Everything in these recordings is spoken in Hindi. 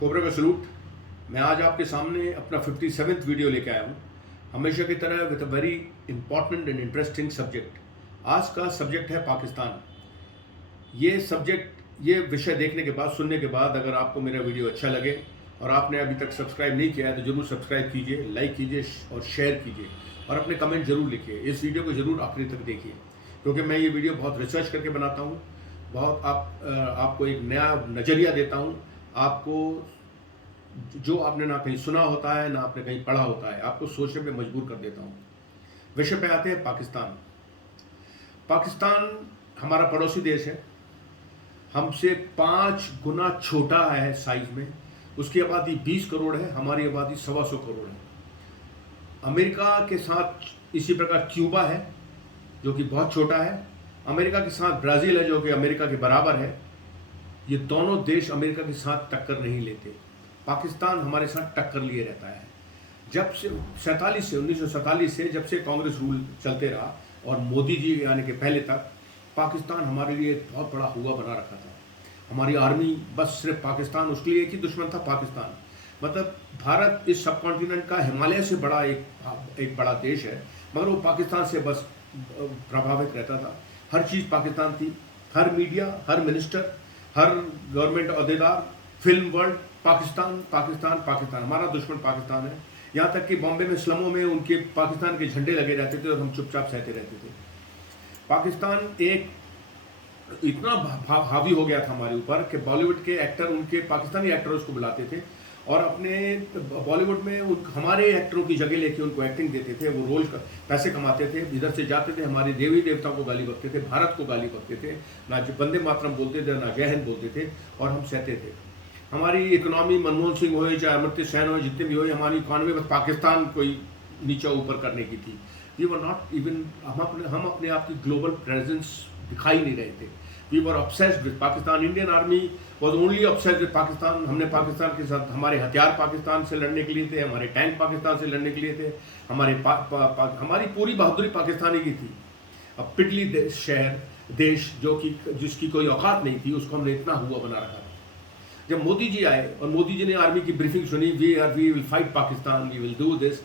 कोबरा का सलूट। मैं आज आपके सामने अपना 57th वीडियो लेके आया हूँ, हमेशा की तरह with a very important and interesting subject. आज का सब्जेक्ट है पाकिस्तान। ये विषय देखने के बाद, सुनने के बाद, अगर आपको मेरा वीडियो अच्छा लगे और आपने अभी तक सब्सक्राइब नहीं किया है तो जरूर सब्सक्राइब कीजिए, लाइक कीजिए और शेयर कीजिए और अपने कमेंट जरूर लिखिए। इस वीडियो को जरूर आखिरी तक देखिए क्योंकि मैं ये वीडियो बहुत रिसर्च करके बनाता हूँ, बहुत आपको एक नया नज़रिया देता हूँ। आपको जो आपने ना कहीं सुना होता है ना आपने कहीं पढ़ा होता है, आपको सोचने पे मजबूर कर देता हूँ। विषय पे आते हैं पाकिस्तान। पाकिस्तान हमारा पड़ोसी देश है, हमसे 5 गुना छोटा है साइज में। उसकी आबादी 20 करोड़ है, हमारी आबादी 125 करोड़ है। अमेरिका के साथ इसी प्रकार क्यूबा है जो कि बहुत छोटा है। अमेरिका के साथ ब्राज़ील है जो कि अमेरिका के बराबर है। ये दोनों देश अमेरिका के साथ टक्कर नहीं लेते। पाकिस्तान हमारे साथ टक्कर लिए रहता है। जब से 1947 से जब से कांग्रेस रूल चलते रहा और मोदी जी आने के पहले तक पाकिस्तान हमारे लिए एक बहुत बड़ा हुआ बना रखा था। हमारी आर्मी बस सिर्फ पाकिस्तान, उसके लिए एक ही दुश्मन था, पाकिस्तान। मतलब भारत इस सब कॉन्टिनेंट का हिमालय से बड़ा एक बड़ा देश है, मगर वो पाकिस्तान से बस प्रभावित रहता था। हर चीज़ पाकिस्तान थी, हर मीडिया, हर मिनिस्टर, हर गवर्नमेंट अहदेदार, फिल्म वर्ल्ड, पाकिस्तान पाकिस्तान पाकिस्तान। हमारा दुश्मन पाकिस्तान है। यहाँ तक कि बॉम्बे में स्लमों में उनके पाकिस्तान के झंडे लगे रहते थे और हम चुपचाप सहते रहते थे। पाकिस्तान एक इतना हावी हो गया था हमारे ऊपर कि बॉलीवुड के एक्टर उनके पाकिस्तानी एक्टर्स को बुलाते थे और अपने बॉलीवुड में हमारे एक्टरों की जगह लेके उनको एक्टिंग देते थे। वो रोज पैसे कमाते थे, इधर से जाते थे, हमारे देवी देवताओं को गाली बकते थे, भारत को गाली बकते थे, ना वंदे मातरम बोलते थे, ना जय हिंद बोलते थे और हम सहते थे। हमारी इकोनॉमी मनमोहन सिंह हो चाहे अमर्त्य सेन हो, जितने भी हो, हमारी इकोनॉमी बस पाकिस्तान कोई नीचा ऊपर करने की थी। वी वर नॉट इवन, हम अपने आप की ग्लोबल प्रेजेंस दिखाई नहीं रहे थे। We were obsessed with Pakistan. Indian army was only obsessed with Pakistan. हमने पाकिस्तान के साथ, हमारे हथियार पाकिस्तान से लड़ने के लिए थे, हमारे टैंक पाकिस्तान से लड़ने के लिए थे, हमारी पूरी बहादुरी पाकिस्तानी की थी। अब पिटली शहर देश जिसकी कोई औकात नहीं थी, उसको हमने इतना हुआ बना रखा था। जब मोदी जी आए और मोदी जी ने आर्मी की ब्रीफिंग सुनी, we will fight Pakistan, we will do this,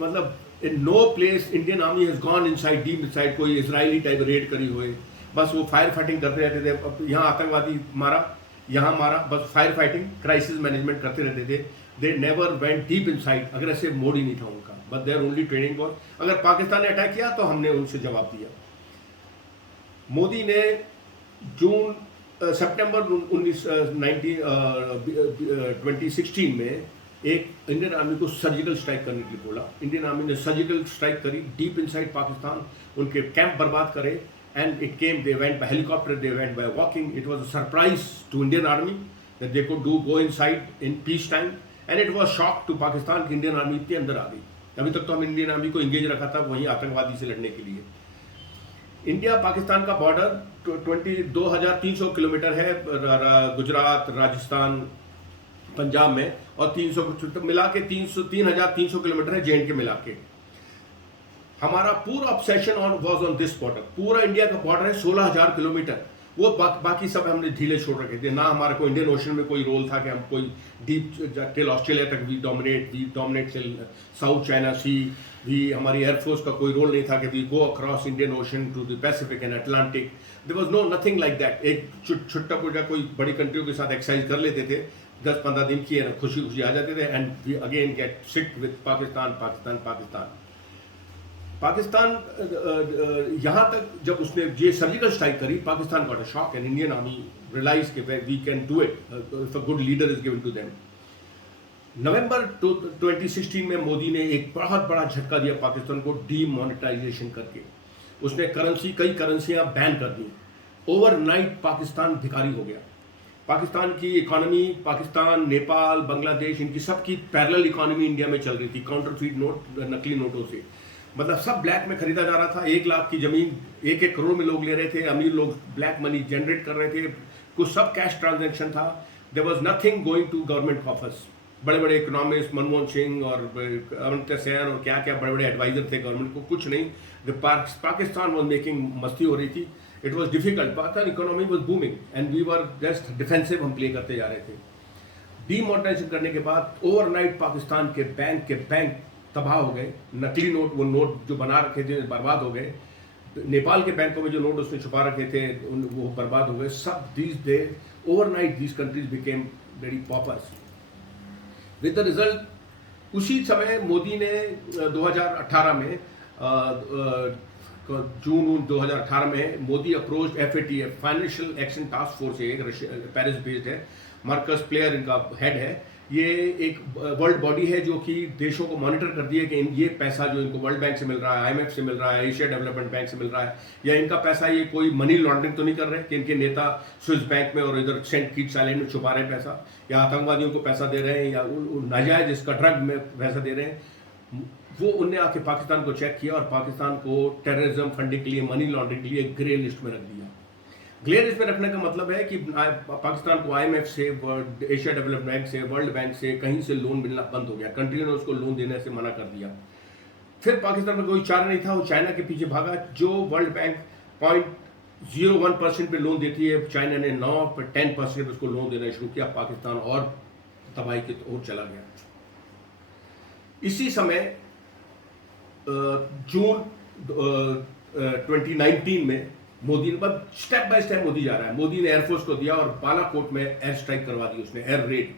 मतलब in no place Indian army has gone inside, deep inside, कोई इजरायली टाइप रेड करी हुए, बस वो फायर फाइटिंग करते रहते थे। यहाँ आतंकवादी मारा, यहाँ मारा, बस फायर फाइटिंग, क्राइसिस मैनेजमेंट करते रहते थे। They never went deep inside, aggressive mode ही नहीं था उनका, but there only training was, अगर पाकिस्तान ने अटैक किया तो हमने उनसे जवाब दिया। मोदी ने सितंबर 2016 में एक इंडियन आर्मी को सर्जिकल स्ट्राइक करने के लिए बोला। इंडियन आर्मी ने सर्जिकल स्ट्राइक करी डीप इनसाइड पाकिस्तान, उनके कैंप बर्बाद करे। And it came, they went by helicopter, they went by walking. It was a surprise to Indian army that they could go inside in peace time, and it was shock to Pakistan कि इंडियन आर्मी इतने अंदर आ गई। अभी तक तो हम इंडियन आर्मी को इंगेज रखा था वहीं आतंकवादी से लड़ने के लिए। इंडिया पाकिस्तान का बॉर्डर 22,300 किलोमीटर है, गुजरात, राजस्थान, पंजाब में, और 300 मिला के 3,300 किलोमीटर है जे.एंड.के मिला के। हमारा पूरा obsession was on this border. पूरा इंडिया का बॉर्डर है 16,000 किलोमीटर। वो बाकी सब हमने ढीले छोड़ रखे थे। ना हमारा कोई इंडियन ओशन में कोई रोल था कि हम कोई डीप टिल ऑस्ट्रेलिया तक we dominate till South China Sea. हमारी एयरफोर्स का कोई रोल नहीं था कि we go across Indian Ocean to the Pacific and Atlantic. There was no nothing like that. एक छुट्टा पुट्टा कोई बड़ी कंट्रियों के साथ एक्सरसाइज कर लेते थे, 10-15 दिन की खुशी खुशी आ जाते थे, and we again get sick with Pakistan Pakistan Pakistan Pakistan. यहाँ तक जब उसने ये सर्जिकल स्ट्राइक करी, Pakistan got a shock and Indian army realise के we can do it if a good leader is given to them. नवंबर 2016 में मोदी ने एक बहुत बड़ा झटका दिया पाकिस्तान को, डीमोनेटाइजेशन करके। उसने कई करेंसियां बैन कर दी। ओवरनाइट पाकिस्तान भिखारी हो गया। पाकिस्तान की इकोनॉमी, पाकिस्तान, नेपाल, बांग्लादेश, इनकी सबकी पैरेलल इकोनॉमी इंडिया में चल रही थी, काउंटरफीट नोट, नकली नोटों से। मतलब सब ब्लैक में खरीदा जा रहा था। 1 लाख की जमीन 1-1 करोड़ में लोग ले रहे थे। अमीर लोग ब्लैक मनी जनरेट कर रहे थे, कुछ सब कैश ट्रांजैक्शन था। There was nothing going to government coffers. बड़े बड़े इकोनॉमिस्ट मनमोहन सिंह और अमर्त्य सेन और क्या क्या बड़े बड़े एडवाइजर थे गवर्नमेंट को, कुछ नहीं। पाकिस्तान वॉज मेकिंग, मस्ती हो रही थी। It was difficult. Pakistan economy was booming and we were just defensive, हम प्ले करते जा रहे थे। डीमोनेटाइजेशन करने के बाद ओवरनाइट पाकिस्तान के बैंक तबाह हो गए। नकली नोट, वो नोट जो बना रखे थे बर्बाद हो गए। नेपाल के बैंकों में जो नोट उसने छुपा रखे थे वो बर्बाद हो गए। सब these overnight these countries became very poppers with the result. उसी समय मोदी ने 2018 में जून 2018 में Modi approach FATF, financial action task force, एक पेरिस बेस्ड है, मार्कस प्लेयर इनका हेड है। ये एक वर्ल्ड बॉडी है जो कि देशों को मॉनिटर करती है कि ये पैसा जो इनको वर्ल्ड बैंक से मिल रहा है, IMF से मिल रहा है, एशिया डेवलपमेंट बैंक से मिल रहा है, या इनका पैसा ये कोई मनी लॉन्ड्रिंग तो नहीं कर रहे कि इनके नेता स्विस बैंक में और इधर सेंट किट्स आइलैंड में छुपा रहे हैं पैसा, या आतंकवादियों को पैसा दे रहे हैं, या नाजायज इसका ड्रग में पैसा दे रहे हैं। वो उनने आके पाकिस्तान को चेक किया और पाकिस्तान को टेररिज्म फंडिंग के लिए, मनी लॉन्ड्रिंग के लिए ग्रे लिस्ट में रख दिया। ग्रे लिस्ट में रखने का मतलब है कि पाकिस्तान को IMF से, एशिया डेवलपमेंट बैंक से, वर्ल्ड बैंक से कहीं से लोन मिलना बंद हो गया। कंट्री ने उसको लोन देने से मना कर दिया। फिर पाकिस्तान में कोई चारा नहीं था, वो चाइना के पीछे भागा। जो वर्ल्ड बैंक 0.01% पे लोन देती है, चाइना ने 9-10% उसको लोन देना शुरू किया। पाकिस्तान और तबाही की ओर चला गया। इसी समय जून 2019 में मोदी ने, बस स्टेप बाय स्टेप मोदी जा रहा है। मोदी ने एयरफोर्स को दिया और बालाकोट में एयर स्ट्राइक करवा दी उसने, air raid,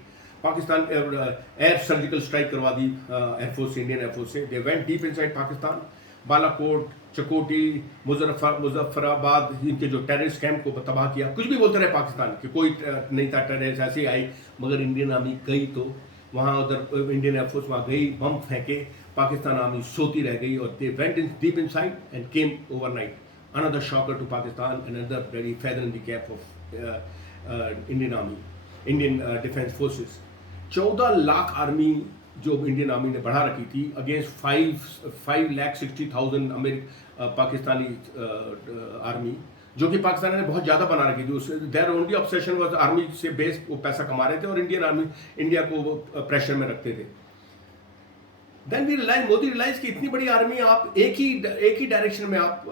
Pakistan air surgical strike करवा दी एयरफोर्स से, इंडियन एयरफोर्स से। They went deep inside Pakistan. Balakot, Chakoti, Muzaffarabad, इनके जो टेररिस्ट कैंप को तबाह किया। कुछ भी बोलते रहे पाकिस्तान कि कोई नहीं था टेररिस्ट, ऐसे ही आई, मगर इंडियन आर्मी गई तो वहाँ, उधर इंडियन एयरफोर्स वहाँ गई, बम फेंके, पाकिस्तान आर्मी सोती रह गई और they went in deep inside and came overnight. Another shocker to Pakistan, another very feather in the cap of Indian Army, Indian Defence Forces. 14 lakh army जो इंडियन आर्मी ने बढ़ा रखी थी अगेंस्ट 5,60,000 पाकिस्तानी आर्मी, जो कि पाकिस्तान ने बहुत ज़्यादा बना रखी थी। There only obsession was army से बेस वो पैसा कमा रहे थे और इंडियन आर्मी इंडिया को प्रेशर में रखते थे। Then we realise, Modi realise कि इतनी बड़ी आर्मी आप एक ही डायरेक्शन में आप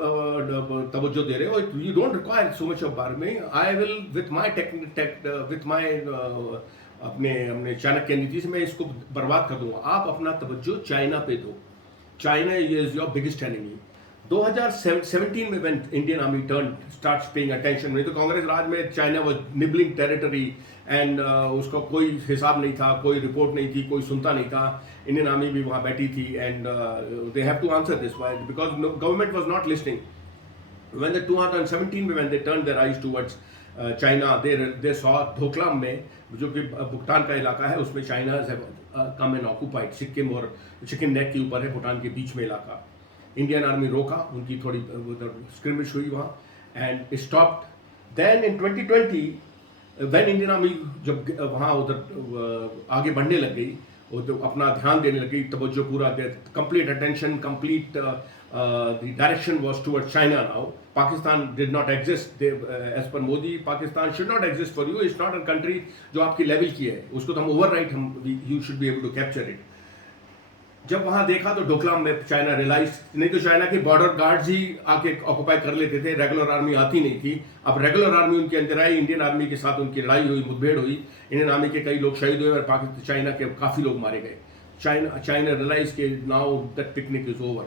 तवज्जो दे रहे हो। You don't require so much of army. I will with my अपने चाणक्य नीति से मैं इसको बर्बाद कर दूंगा। आप अपना तवज्जो चाइना पे दो। China is your biggest enemy. 2017 में when Indian army starts paying attention, नहीं तो कांग्रेस राज में China was nibbling territory and उसका कोई हिसाब नहीं था, कोई रिपोर्ट नहीं थी, कोई सुनता नहीं था। इंडियन आर्मी भी वहाँ बैठी थी and they have to answer this why, because government was not listening. When the 2017 में when they turn their eyes towards China, they saw Doklam में, जो कि भूटान का इलाका है, उसमें China come and occupied, Sikkim और चिकन नेक के ऊपर है, भूटान के बीच में इलाका। इंडियन आर्मी रोका, उनकी थोड़ी उधर स्क्रिमिश हुई वहाँ and stopped. Then in 2020 when Indian army जब वहाँ उधर आगे बढ़ने लग गई, वो तो अपना ध्यान देने लगी, तवज्जो पूरा complete attention, complete the direction was towards China now. Pakistan did not exist as per Modi. Pakistan should not exist for you. It's not a country जो आपकी लेवल की है, उसको तो हम ओवरराइट, हम you should be able to capture it. जब वहां देखा तो डोकलाम में चाइना रियलाइज, नहीं तो चाइना के बॉर्डर गार्ड्स ही आके ऑक्युपाई कर लेते थे, रेगुलर आर्मी आती नहीं थी। अब रेगुलर आर्मी उनके अंदर आई, इंडियन आर्मी के साथ उनकी लड़ाई हुई, मुठभेड़ हुई, इंडियन आर्मी के कई लोग शहीद हुए और पाकिस्तान चाइना के काफ़ी लोग मारे गए। चाइना रियलाइज के now that picnic is over.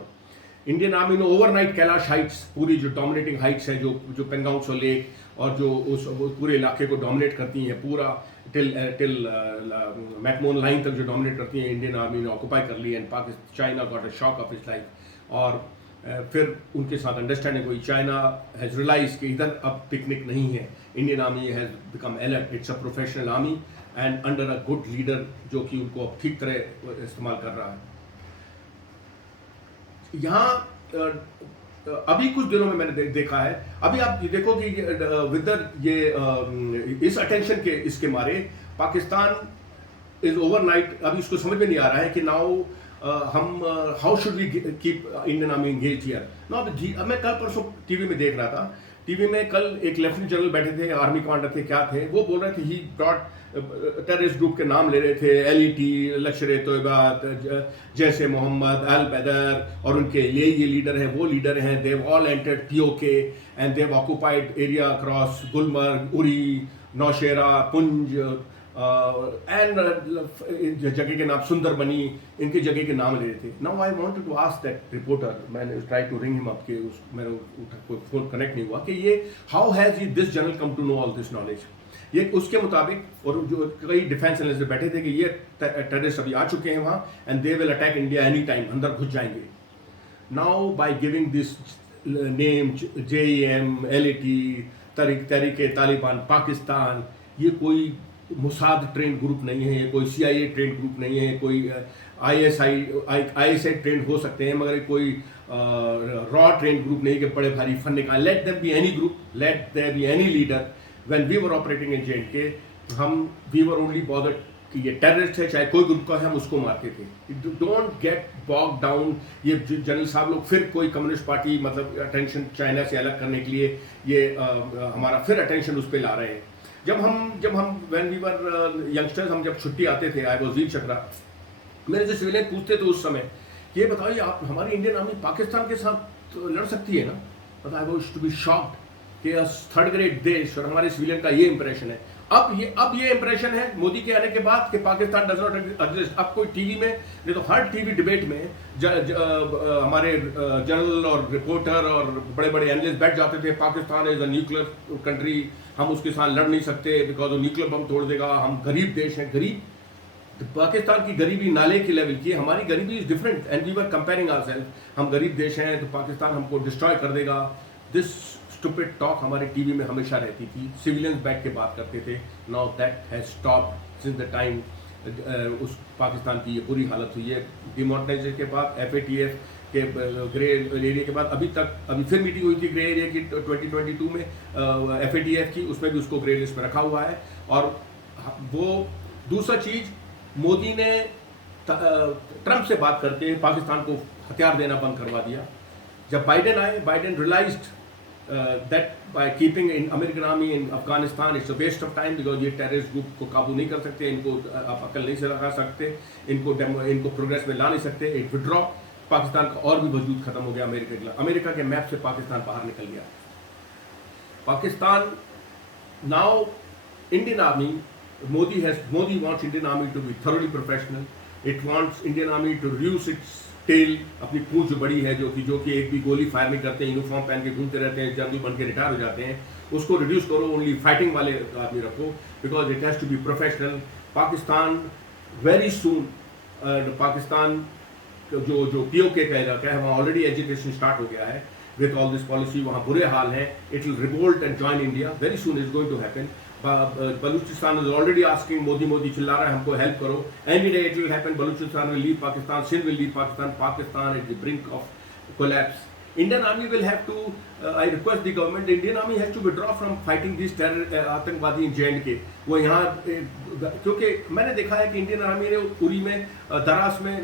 Indian army ने ओवरनाइट कैलाश हाइट्स, पूरी जो डोमिनेटिंग हाइट्स है, जो पेंगोंग त्सो लेक और जो उस पूरे इलाके को डोमिनेट करती हैं, पूरा टिल मैकमोन लाइन तक जो डोमिनेट करती हैं, इंडियन आर्मी ने ऑक्युपाई कर ली and Pakistan China got a shock of its life. और फिर उनके साथ अंडरस्टैंडिंग हुई। चाइना हैज़ रियलाइज कि इधर अब पिकनिक नहीं है। Indian army has become alert, it's a professional army and under a good leader जो कि उनको अब ठीक तरह इस्तेमाल कर रहा है। यहाँ अभी कुछ दिनों में मैंने देखा है, अभी आप ये देखो कि इस अटेंशन के इसके मारे पाकिस्तान इज ओवरनाइट, अभी इसको समझ में नहीं आ रहा है कि नाउ हम how should we keep Indian army engage here now. मैं कल परसों टीवी में देख रहा था, टीवी में कल एक लेफ्टिनेंट जनरल बैठे थे, आर्मी कमांडर थे, क्या थे वो, बोल रहे थे ही ब्रॉट टेररिस्ट ग्रुप के नाम ले रहे थे, LET, लश्कर-ए-तोयबा, जैसे मोहम्मद, अल बैदर और उनके ये लीडर हैं, वो लीडर हैं। They all entered POK and they occupied area across Gulmarg, Uri, Nowshera, Poonch, and जगह के नाम सुंदर बनी, इनकी जगह के नाम ले रहे थे. Now I wanted to ask that reporter, मैंने try to ring him up के मैंने कोई फोन कनेक्ट नहीं हुआ कि ये how has he this general come to know all this knowledge. ये उसके मुताबिक, और जो कई डिफेंस एनालिस्ट बैठे थे कि ये टेररिस्ट अभी आ चुके हैं वहाँ and they will attack India any time, अंदर घुस जाएंगे. Now by giving this name JEM, LAT, तहरीक तालिबान पाकिस्तान, ये कोई मुसाद ट्रेंड ग्रुप नहीं है, ये कोई CIA ट्रेंड ग्रुप नहीं है, कोई ISI ट्रेंड हो सकते हैं मगर कोई रॉ ट्रेंड ग्रुप नहीं कि बड़े भारी फन निकाल. Let there be any group, let there be any leader. When we were operating in J&K, we were only bothered कि ये टेररिस्ट है, चाहे कोई ग्रुप का है, हम उसको मारते थे. Don't get bog down. ये जनरल साहब लोग फिर कोई कम्युनिस्ट पार्टी मतलब अटेंशन चाइना से अलग करने के लिए ये हमारा फिर अटेंशन उस पर ला रहे हैं. जब हम व्हेन वी वर यंगस्टर्स, हम जब छुट्टी आते थे, आई वाज वीर चक्रा, मेरे से सिविलियन पूछते थे उस समय कि ये बताइए आप, हमारी इंडियन आर्मी पाकिस्तान के साथ लड़ सकती है ना. But I was to be shocked कि थर्ड ग्रेड देश और हमारे सिविलियन का ये इंप्रेशन है. अब ये इंप्रेशन है मोदी के आने के बाद कि पाकिस्तान डज नॉट एग्जिस्ट. अब कोई टीवी में नहीं तो हर टीवी डिबेट में हमारे जनरल और रिपोर्टर और बड़े बड़े एनालिस्ट बैठ जाते थे, Pakistan is a nuclear country, हम उसके साथ लड़ नहीं सकते बिकॉज वो न्यूक्लियर बम तोड़ देगा, हम गरीब देश हैं. गरीब, तो पाकिस्तान की गरीबी नाले के लेवल की है, हमारी गरीबी is different and we were comparing ourselves. हम गरीब देश हैं तो पाकिस्तान हमको डिस्ट्रॉय कर देगा. दिस स्टूपिड टॉक हमारे टीवी में हमेशा रहती थी, सिविलियंस बैठ के बात करते थे. Now that has stopped since the time उस पाकिस्तान की ये बुरी हालत हुई है. डिमोनेटाइजेशन के बाद, FATF के ग्रे एरिया के बाद, अभी फिर मीटिंग हुई थी ग्रे एरिया की 2022 में FATF की, उसमें भी उसको ग्रे लिस्ट में रखा हुआ है. और वो दूसरा चीज, मोदी ने ट्रंप से बात करके पाकिस्तान को हथियार देना बंद करवा दिया. जब बाइडेन आए, Biden realised that by keeping in American army in Afghanistan it's a waste of time because ये टेररिस्ट ग्रुप को काबू नहीं कर सकते, इनको आप अकल नहीं से लगा सकते, इनको प्रोग्रेस में ला नहीं सकते. It withdraw. पाकिस्तान का और भी वजूद खत्म हो गया अमेरिका के मैप से. पाकिस्तान बाहर निकल गया. Pakistan now Indian army, Modi wants Indian army to be thoroughly professional. It wants Indian army to reduce its tail, अपनी पूंछ जो बड़ी है, जो कि एक भी गोली फायर नहीं करते, यूनिफॉर्म पहन के घूमते रहते हैं, जनरल बन के रिटायर हो जाते हैं, उसको रिड्यूस करो. ओनली फाइटिंग वाले आदमी रखो because it has to be professional. Pakistan very soon, Pakistan जो POK का इलाका है वहाँ ऑलरेडी एजुकेशन स्टार्ट हो गया है विथ ऑल दिस पॉलिसी. वहाँ बुरे हाल हैं. It will revolt and join India very soon. Is going to happen. Balochistan is already asking Modi चिल्ला रहा है हमको हेल्प करो. Any day it will happen. Balochistan will leave Pakistan, Sindh will leave Pakistan. Pakistan at the brink of collapse. Indian army will have to, I request the government, the Indian army has to withdraw from fighting these terror आतंकवादी in J&K. वो यहाँ, क्योंकि मैंने देखा है कि इंडियन आर्मी ने उरी में, दरास में,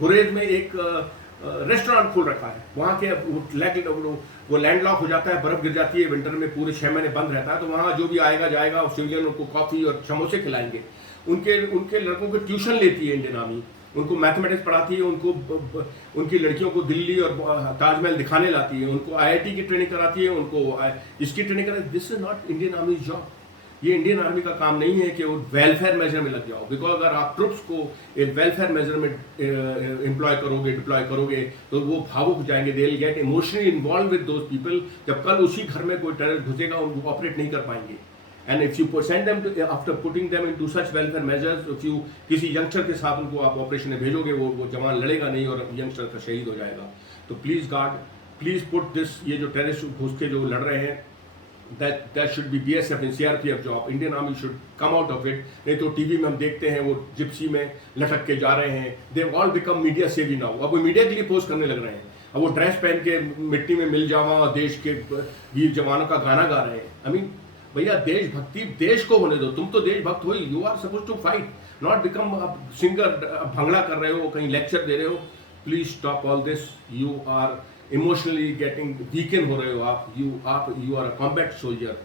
गुरेज में एक रेस्टोरेंट खोल रखा है. वहाँ के वो लैंडलॉक हो जाता है, बर्फ गिर जाती है विंटर में, पूरे 6 महीने बंद रहता है. तो वहाँ जो भी आएगा जाएगा और सिविलियन उनको कॉफ़ी और समोसे खिलाएंगे. उनके लड़कों को ट्यूशन लेती है इंडियन आर्मी, उनको मैथमेटिक्स पढ़ाती है, उनको उनकी लड़कियों को दिल्ली और ताजमहल दिखाने लाती है, उनको IIT की ट्रेनिंग कराती है, उनको इसकी ट्रेनिंग कराती है. This is not Indian army job. ये इंडियन आर्मी का काम नहीं है कि वो वेलफेयर मेजर में लग जाओ. बिकॉज अगर आप ट्रुप्स को एक वेलफेयर मेजर में डिप्लॉय करोगे तो वो भावुक हो जाएंगे. They will get emotionally involve with those people. जब कल उसी घर में कोई टेररिस्ट घुसेगा, उनको ऑपरेट नहीं कर पाएंगे. And if you send them to, after putting them into such welfare measures, if you किसी यंगस्टर के साथ उनको आप ऑपरेशन में भेजोगे, वो जवान लड़ेगा नहीं और यंगस्टर का शहीद हो जाएगा. तो please God, please put this, ये जो टेररिस्ट घुस के जो लड़ रहे हैं, that should be BSF and CRPF job. Indian army should come out of it. नहीं तो टीवी में हम देखते हैं वो जिप्सी में लटक के जा रहे हैं. They all become media savvy now. अब वो मीडिया के लिए पोस्ट करने लग रहे हैं. अब वो ड्रेस पहन के मिट्टी में मिल जावा देश के वीर जवानों का गाना गा रहे हैं. आई मीन भैया, देशभक्ति देश को होने दो. तुम तो देशभक्त हो ही. You are suppose to fight, not become singer. Bhangra कर रहे हो, कहीं लेक्चर दे रहे हो. Please stop all this. You are emotionally getting weaken हो रहे हो आप. You are a combat soldier.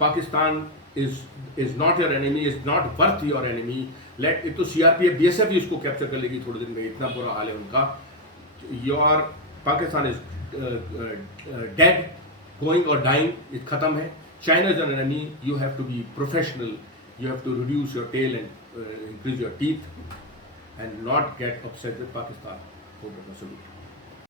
Pakistan is not your enemy, is not worth your enemy. Let it तो CRPF BSF भी इसको कैप्चर कर लेगी थोड़े दिन में. इतना बुरा हाल है उनका. Your Pakistan is dead, going और डाइंग. खत्म है. China is an enemy. You have to be professional You have to reduce your tail and increase your teeth and not get upset with Pakistan. Hope that was a good.